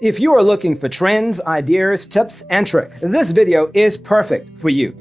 If you are looking for trends, ideas, tips, and tricks, this video is perfect for you.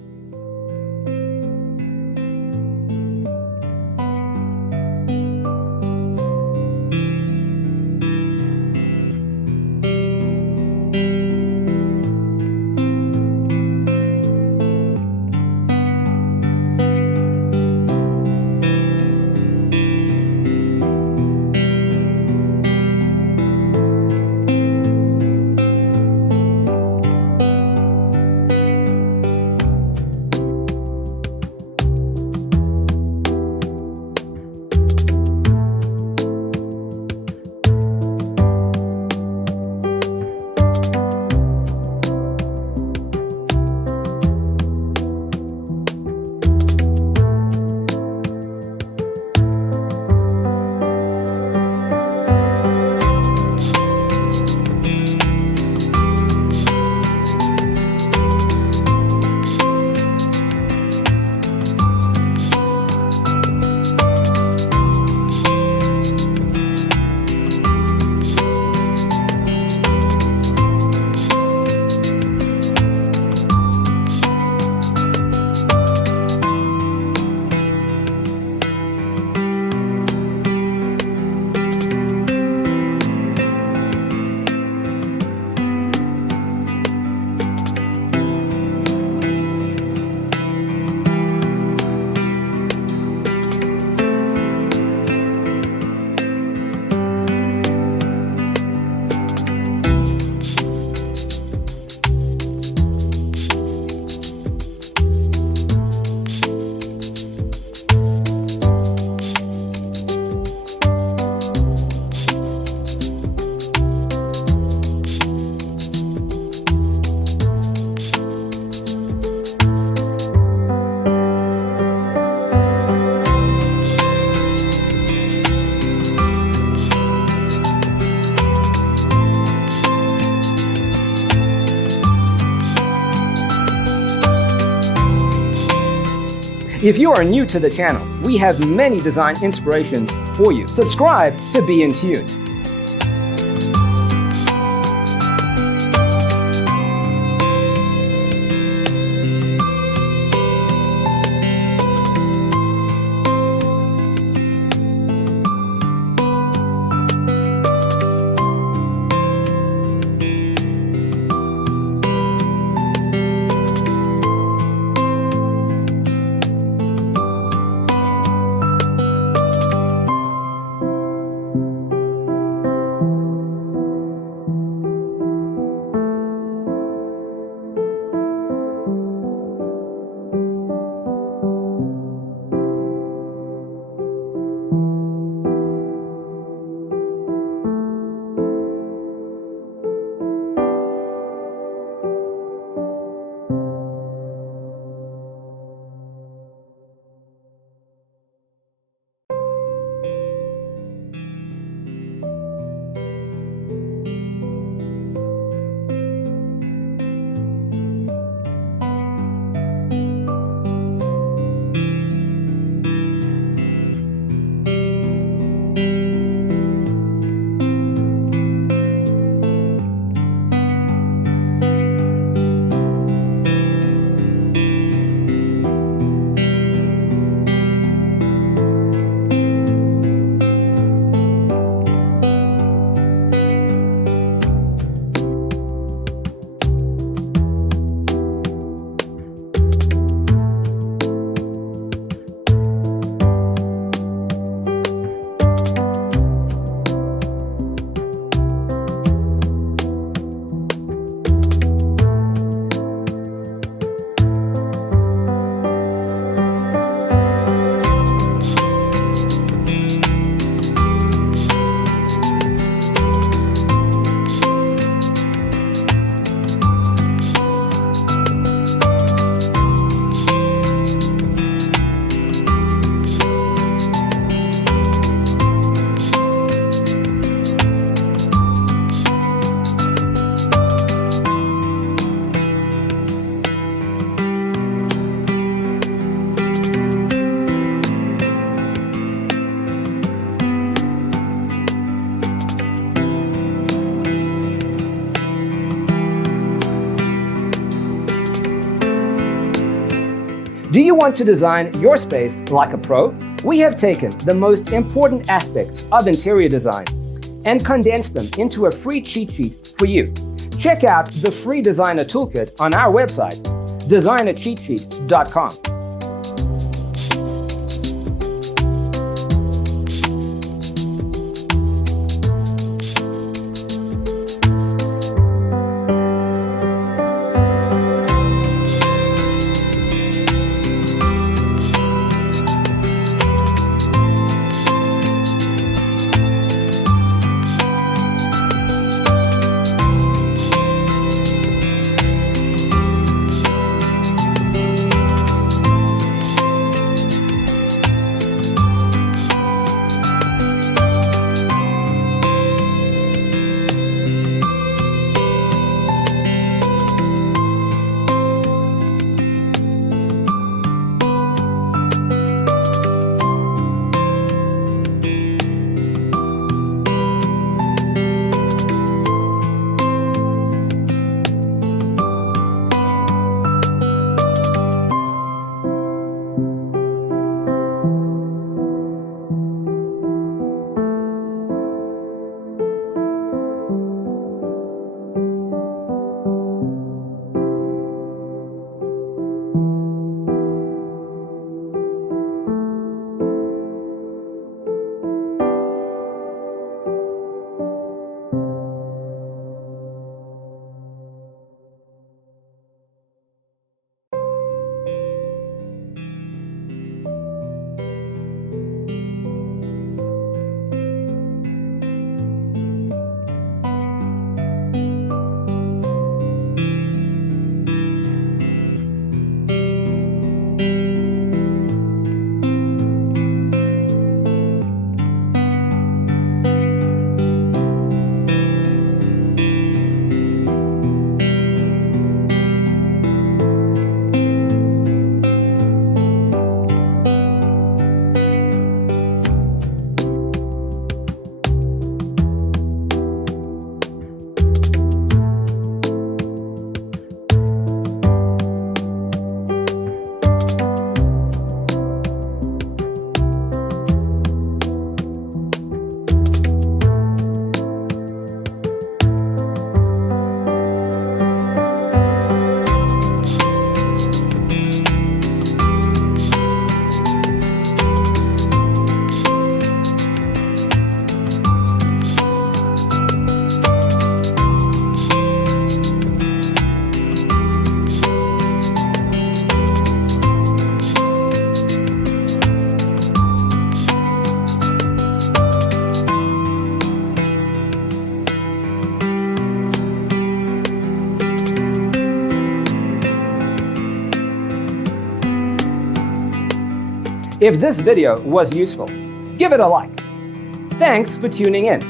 If you are new to the channel, we have many design inspirations for you. Subscribe to be in tune. Do you want to design your space like a pro? We have taken the most important aspects of interior design and condensed them into a free cheat sheet for you. Check out the free designer toolkit on our website, designercheatsheet.com. If this video was useful, give it a like. Thanks for tuning in.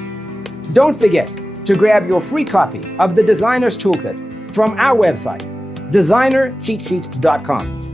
Don't forget to grab your free copy of the Designer's Toolkit from our website, designercheatsheet.com.